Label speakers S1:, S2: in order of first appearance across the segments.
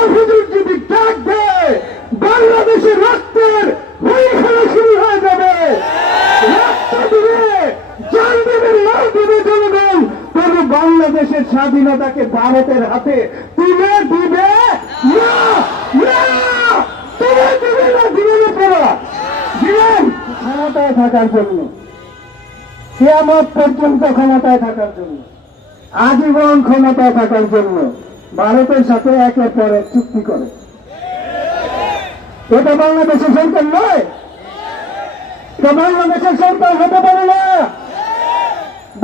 S1: ইসলাম হুজুর যদি ডাক দেয় বাংলাদেশের রক্তের খেলা শুরু হয়ে যাবে। বাংলাদেশের স্বাধীনতাকে ভারতের হাতে তুলে দিবে ক্ষমতায় থাকার জন্য পর্যন্ত ক্ষমতায় থাকার জন্য, আজীবন ক্ষমতায় থাকার জন্য। ভারতের সাথে একের পর এক চুক্তি করে। এটা বাংলাদেশের সরকার নয়। এটা বাংলাদেশের সরকার হতে পারে না।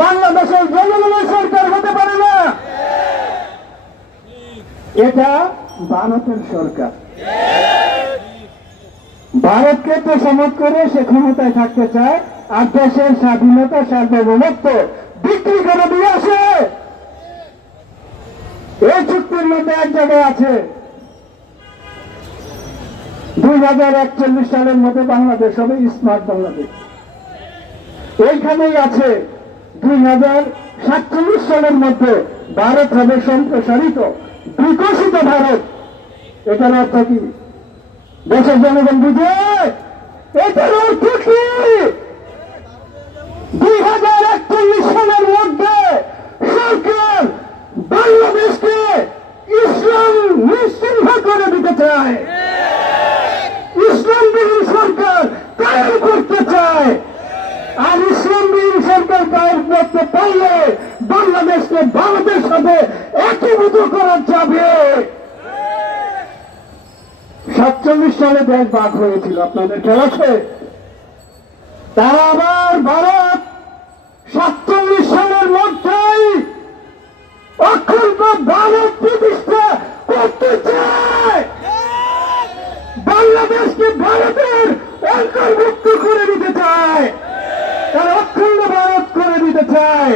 S1: বাংলাদেশের জনগণের সরকার হতে পারে না। এটা ভারতের সরকার। ভারতকে তো সমত করে সে ক্ষমতায় থাকতে চায়, আর দেশের স্বাধীনতা, সার্বভৌমত্ব বিক্রি করে দিয়ে আসে। এই চুক্তির মধ্যে এক জায়গায় আছে। দুই হাজার একচল্লিশ সালের মধ্যে বাংলাদেশ হবে, স্মার্ট বাংলাদেশ। এইখানেই আছে, দুই হাজার সাতচল্লিশ সালের মধ্যে ভারত হবে সম্প্রসারিত, বিকশিত ভারত। এটার অর্থ কি? দেশের জনগণ বুঝে? এটার অর্থ কি? দুই হাজার একচল্লিশ সালের মধ্যে সরকার বাংলাদেশকে নিশ্চিহ্ন করে দিতে চায়। ইসলামবিহীন সরকার কায়েম করতে চায়। আর ইসলামবিহীন সরকার কায়েম করতে পারলে বাংলাদেশকে ভারতের সাথে একীভূত করা যাবে সাতচল্লিশ সালে দেশ বাদ হয়েছিল, আপনাদের আছে? তারা আবার ভারত সাতচল্লিশ সালের মধ্যেই অখণ্ড ভারত করতে চায়। বাংলাদেশকে ভারতের অন্তর্ভুক্ত করে দিতে চায়। তারা অখণ্ড ভারত করে দিতে চায়।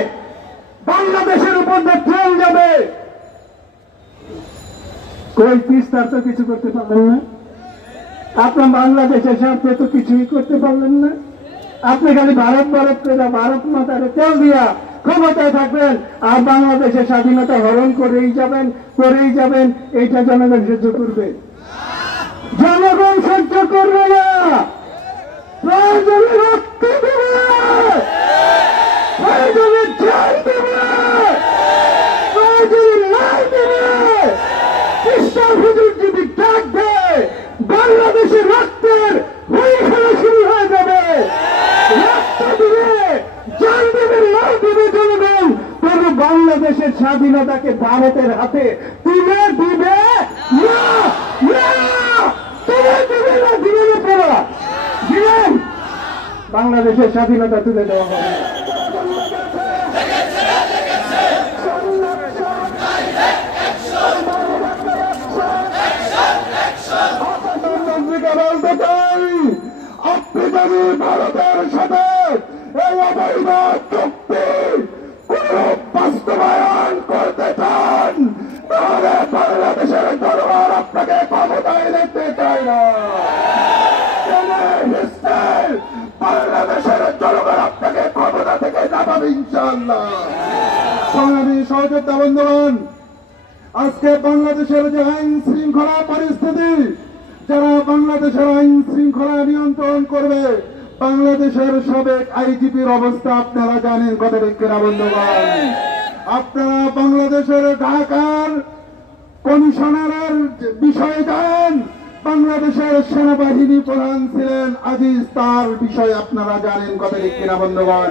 S1: বাংলাদেশের উপর ট্রেন যাবে। কই, তিস্তার তো কিছু করতে পারলেন না? আপনার বাংলাদেশের স্বার্থে তো কিছুই করতে পারলেন না। আপনি খালি ভারত ভারত করে ভারত মাতারে তেল দিয়া ক্ষমতায় থাকবেন আর বাংলাদেশের স্বাধীনতা হরণ করেই যাবেন করেই যাবেন, এইটা জনগণ সহ্য করবে। জনগণ সহ্য করবে না। রক্ত দেবে প্রয়োজনে নাই দেবে ইসলাম হুজুর যদি ডাক দেয় বাংলাদেশের রক্তের হই খেলা শুরু হয়ে যাবে রক্ত দিবে জান দেবে নাও দেবে জনগণ তবে বাংলাদেশের স্বাধীনতাকে ভারতের হাতে তুলে দিবে বাংলাদেশের স্বাধীনতা তুলে দেওয়া হবে। ভারতের সাথে এই অবৈধ চুক্তি কোনরূপ বাস্তবায়ন করতে চান, তাহলে বাংলাদেশের জনগণ আপনাকে ক্ষমতায় দেখতে চায় না। বাংলাদেশের আজকে বাংলাদেশের যে আইন শৃঙ্খলা পরিস্থিতি, যারা বাংলাদেশের আইন শৃঙ্খলা নিয়ন্ত্রণ করবে, বাংলাদেশের সাবেক আইজিপির অবস্থা আপনারা জানেন কত বিক্রা বন্ধুগণ? আপনারা বাংলাদেশের ঢাকার কমিশনারের বিষয় জানেন বাংলাদেশের সেনাবাহিনী প্রধান ছিলেন আজিজ, তার বিষয় আপনারা জানেন কিনা, বন্ধুগণ।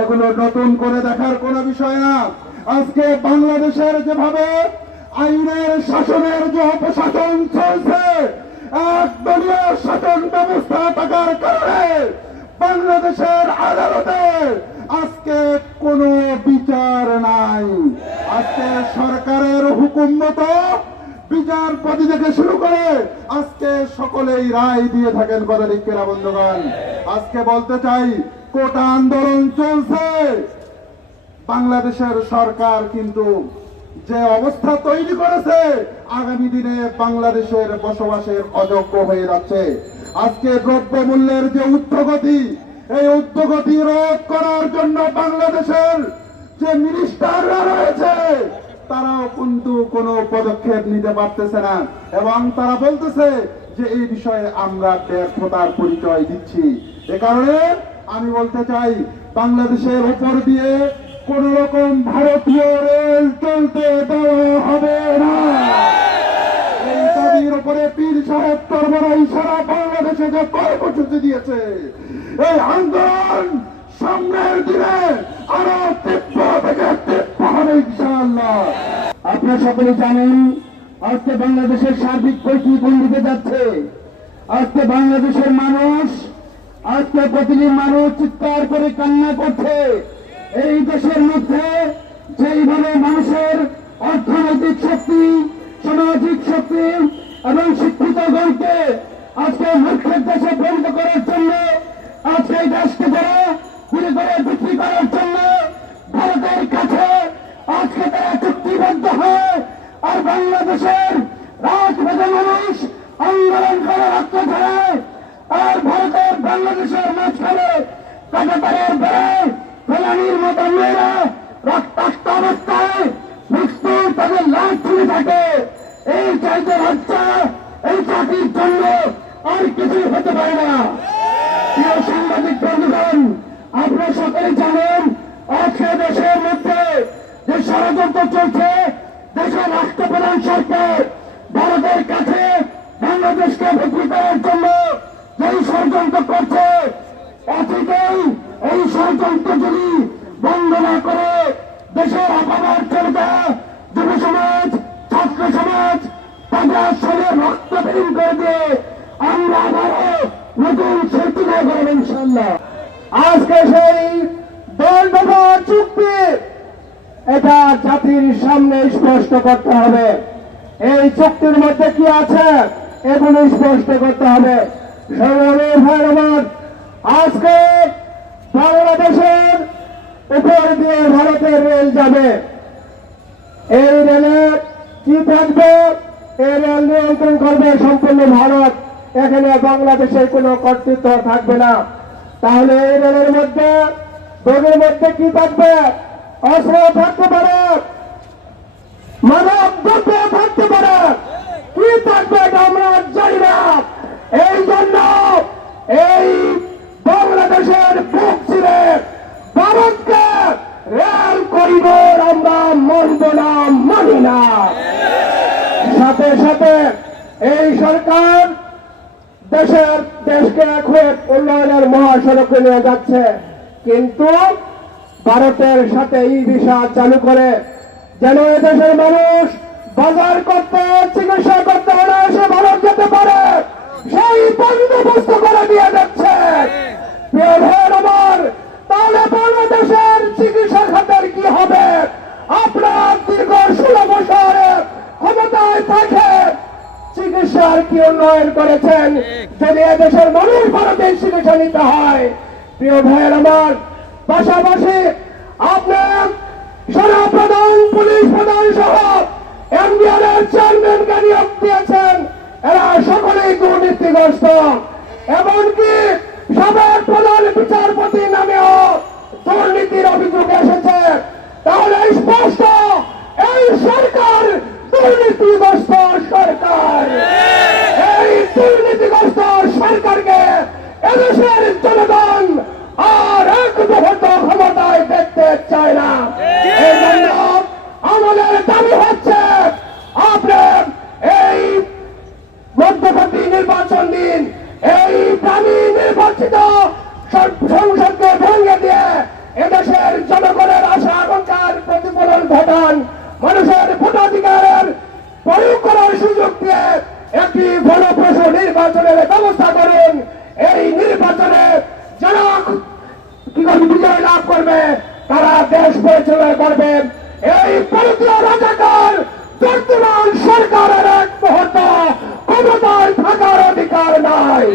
S1: এগুলো নতুন করে দেখার কোনো বিষয় না। আজকে বাংলাদেশের যেভাবে আইনের শাসনের যে অপশাসন চলছে একদলীয় শাসন ব্যবস্থা থাকার কারণে বাংলাদেশের আদালতে আজকে কোনো বিচার নাই। আজকে সরকারের হুকুম মতো বিচারপতি থেকে শুরু করে আজকে সকলেই রায় দিয়ে থাকেন গদালিকেরা বন্ধুগণ। আজকে বলতে চাই, কোটা আন্দোলন চলছে। বাংলাদেশের সরকার কিন্তু যে অবস্থা তৈরি করেছে, আগামী দিনে বাংলাদেশের বসবাসের অযোগ্য হয়ে যাচ্ছে। আজকে দ্রব্য মূল্যের যে ঊর্ধ্বগতি এই ঊর্ধ্বগতি রোধ করার জন্য বাংলাদেশের যে মিনিস্টাররা রয়েছে,
S2: তারাও কিন্তু কোনো পদক্ষেপ নিতে পারতেছে না। এবং তারা বলতেছে যে এই বিষয়ে আমরা ব্যর্থতার পরিচয় দিচ্ছি। এ কারণে আমি বলতে চাই, বাংলাদেশের উপর দিয়ে কোন রকম ভারতীয় রেল চলতে দেওয়া হবে না। এই দাবির উপরে পীর সাহেব তরবরাই সারা বাংলাদেশে যে কর্মসূচি দিয়েছে এই আন্দোলন সামনের দিনে আরও তীব্র থেকে তীব্র হবে ইনশাআল্লাহ।
S1: আপনারা সকলে জানেন, আজকে বাংলাদেশের সার্বিক পরিস্থিতি কোন দিকে যাচ্ছে। আজকে বাংলাদেশের মানুষ, আজকে প্রতিদিন মানুষ চিৎকার করে কান্না করছে। এই দেশের মধ্যে যেইভাবে মানুষের অর্থনৈতিক শক্তি, সামাজিক শক্তি এবং শিক্ষিতগণকে আজকে মূর্খের দেশে পরিণত করার জন্য আজকে এই দেশকে তারা ঘুরে করে বিক্রি করার জন্য ভারতের কাছে আজকে তারা চুক্তিবদ্ধ হয় আর বাংলাদেশের রাজপথে মানুষ আন্দোলন করে রক্ত ধরে আর ভারতের বাংলাদেশের মাঝখানে কাটাতারের বেড়ে ফেলানির মতো মেয়েরা রক্তাক্ত অবস্থায় মৃত্যুর তাদের লাভ ছুঁড়ে থাকে। এই চাইতে হচ্ছে এই চাকরির জন্য আর কিছুই হতে পারে না। প্রিয় সাংবাদিক বন্ধুগণ, আপনারা সকলে জানেন আজকে দেশের মধ্যে যে ষড়যন্ত্র চলছে, দেশের রাষ্ট্রপ্রধান সরকার ভারতের কাছে বাংলাদেশকে বিক্রি করার জন্য যেই ষড়যন্ত্র করছে, অতীতেই এই ষড়যন্ত্র যদি বন্ধ না করে দেশের আপামার চলবে যুব সমাজ, ছাত্র সমাজ, তাদের শরীরে রক্ত বিলীন করে দিয়ে আমরা আবারও নতুন সৃষ্টি করব ইনশাল্লাহ আজকে সেই দল দফা চুক্তি, এটা জাতির সামনে স্পষ্ট করতে হবে। এই চুক্তির মধ্যে কি আছে, এগুলো স্পষ্ট করতে হবে। ভাইরাবাদ, আজকে বাংলাদেশের উপর দিয়ে ভারতের রেল যাবে। এই রেলে কি থাকবে, এই রেল নিয়ন্ত্রণ করবে সম্পূর্ণ ভারত। এখানে বাংলাদেশের কোনো কর্তৃত্ব থাকবে না। তাহলে এই রেলের মধ্যে বগির মধ্যে কি থাকবে? অস্ত্র থাকতে পারে। মানব দ্রব্য থাকতে পারে। কি থাকবে আমরা জানি না। এই জন্য এই বাংলাদেশের বুক ছিঁড়ে ভারতকে রেল করিডোর আমরা মানব না, মানি না। সাথে সাথে এই সরকার দেশের দেশকে এখন উন্নয়নের মহাসড়কে নিয়ে যাচ্ছে। কিন্তু ভারতের সাথে এই ভিসা চালু করে যেন এদেশের মানুষ বাজার করতে, চিকিৎসা করতে অনায়াসে ভারত যেতে পারে, সেই বন্দোবস্ত করে দিয়ে যাচ্ছে। তাহলে বাংলাদেশের চিকিৎসা খাতের কি হবে? আপনার দীর্ঘ ষোলো বছর ক্ষমতায় থাকে। চিকিৎসার কি উন্নয়ন করেছেন? যদি এদেশের মানুষ ভারতের চিকিৎসা নিতে হয়, প্রিয় ভাইয়ের আমার, পাশাপাশি আপনার সেনা প্রধান, পুলিশ প্রধান সহ এমবিআর এর চেয়ারম্যানকে নিয়োগ দিয়েছেন, এরা সকলেই দুর্নীতিগ্রস্ত। এমনকি সাবেক প্রধান বিচারপতি নামেও দুর্নীতির অভিযোগ এসেছে। তাহলে স্পষ্ট, এই সরকার দুর্নীতিগ্রস্ত সরকার। এদেশের জনগণ আর এক মুহূর্ত ক্ষমতায় দেখতে চায় না। এই জন্য আমাদের দাবি হচ্ছে আপনার এই মধ্যবর্তী নির্বাচন দিন এই প্রাণী নির্বাচিত সংসদকে ভেঙে দিয়ে এদেশের জনগণের আশা আকাঙ্ক্ষার প্রতিফলন ঘটান। মানুষের ভোটাধিকারের প্রয়োগ করার সুযোগ দিয়ে একটি ফলপ্রসূ নির্বাচনের ব্যবস্থা করুন এই নির্বাচনে যারা কি বিজয় লাভ করবে, তারা দেশ পরিচালনা করবে। এই ভারতীয় রাজাকার বর্তমান সরকারের এক মুহূর্ত, ক্ষমতায় থাকার অধিকার নাই।